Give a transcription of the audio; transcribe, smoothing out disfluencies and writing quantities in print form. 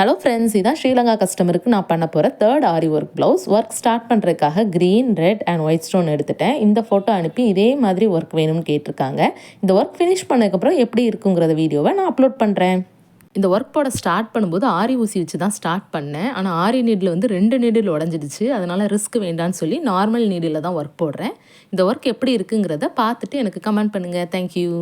Hello friends, இதான் ஸ்ரீலங்கா கஸ்டமருக்கு நான் பண்ண போகிற தேர்ட் ஆரி ஒர்க் ப்ளவுஸ். ஒர்க் ஸ்டார்ட் பண்ணுறதுக்காக green, red and white stone எடுத்துட்டேன். இந்த ஃபோட்டோ அனுப்பி இதே மாதிரி ஒர்க் வேணும்னு கேட்டிருக்காங்க. இந்த ஒர்க் ஃபினிஷ் பண்ணதுக்கப்புறம் எப்படி இருக்குங்கிறத வீடியோவை நான் அப்லோட் பண்ணுறேன். இந்த ஒர்க் போட ஸ்டார்ட் பண்ணும்போது ஆரி ஊசி வச்சு தான் ஸ்டார்ட் பண்ணேன். ஆனால் ஆரி நீடில் வந்து 2 நீடில் உடஞ்சிடுச்சு. அதனால் ரிஸ்க் வேண்டான்னு சொல்லி நார்மல் நீடில் தான் ஒர்க் போடுறேன். இந்த ஒர்க் எப்படி இருக்குங்கிறத பார்த்துட்டு எனக்கு கமெண்ட் பண்ணுங்கள். தேங்க்யூ.